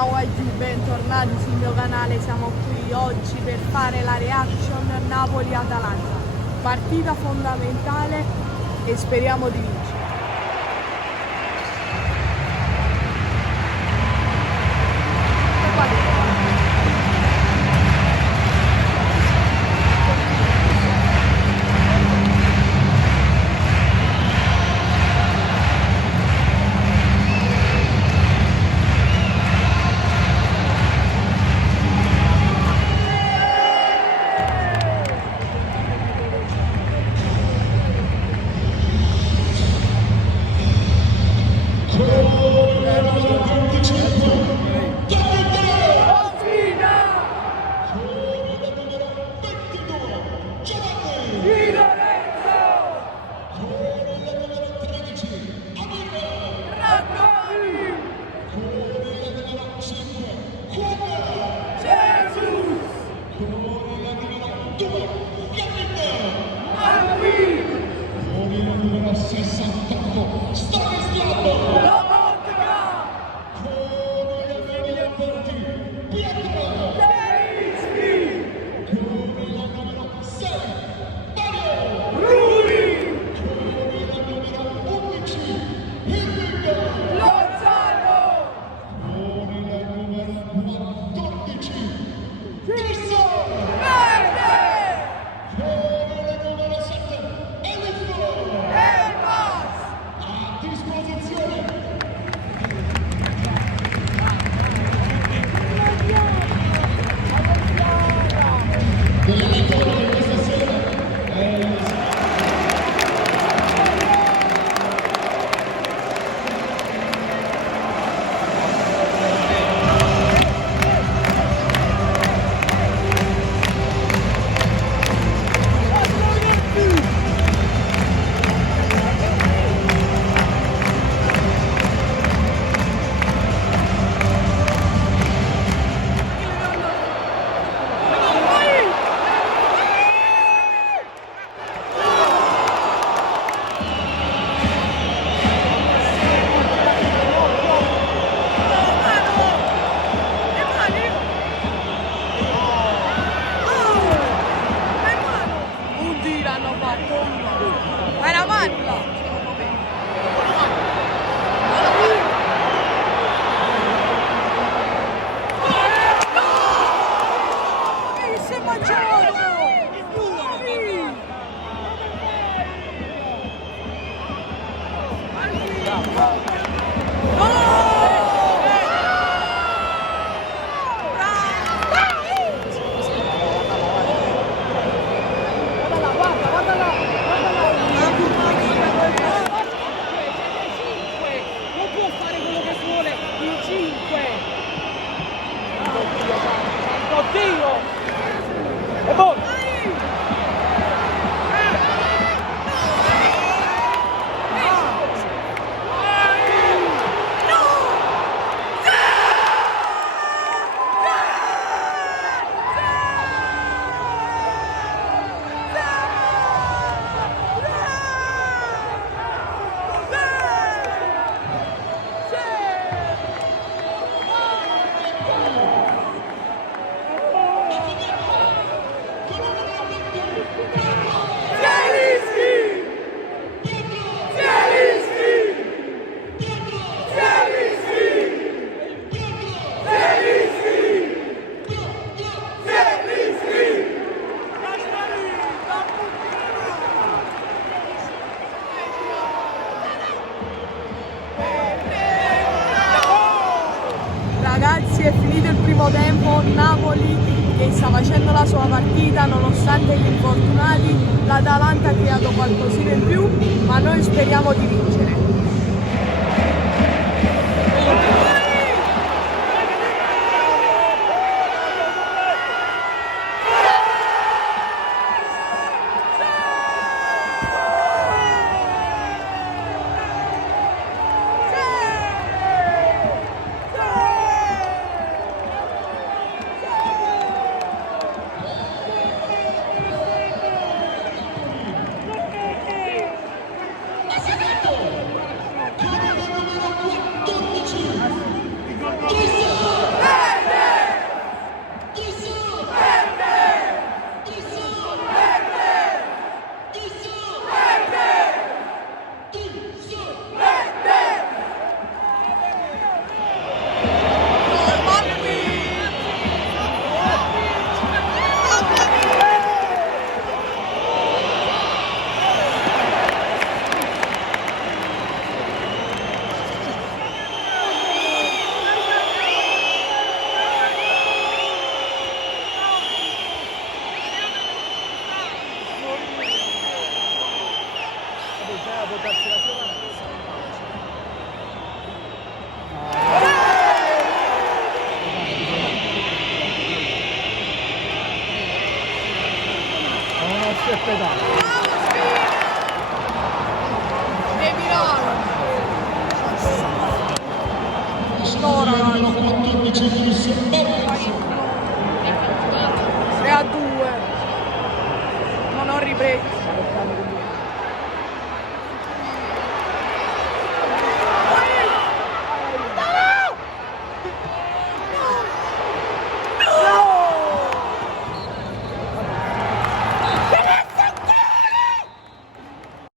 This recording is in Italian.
Hola YG, bentornati sul mio canale, siamo qui oggi per fare la reaction Napoli-Atalanta, partita fondamentale e speriamo di vincere. Era mano! Oddio! E poi! Ragazzi, è finito il primo tempo, Napoli che sta facendo la sua partita nonostante gli infortunati, l'Atalanta ha creato qualcosina in più, ma noi speriamo di vincere. Segato! si è pedato. De Milano. No ragazzi. 3-2. Non ho ripreso.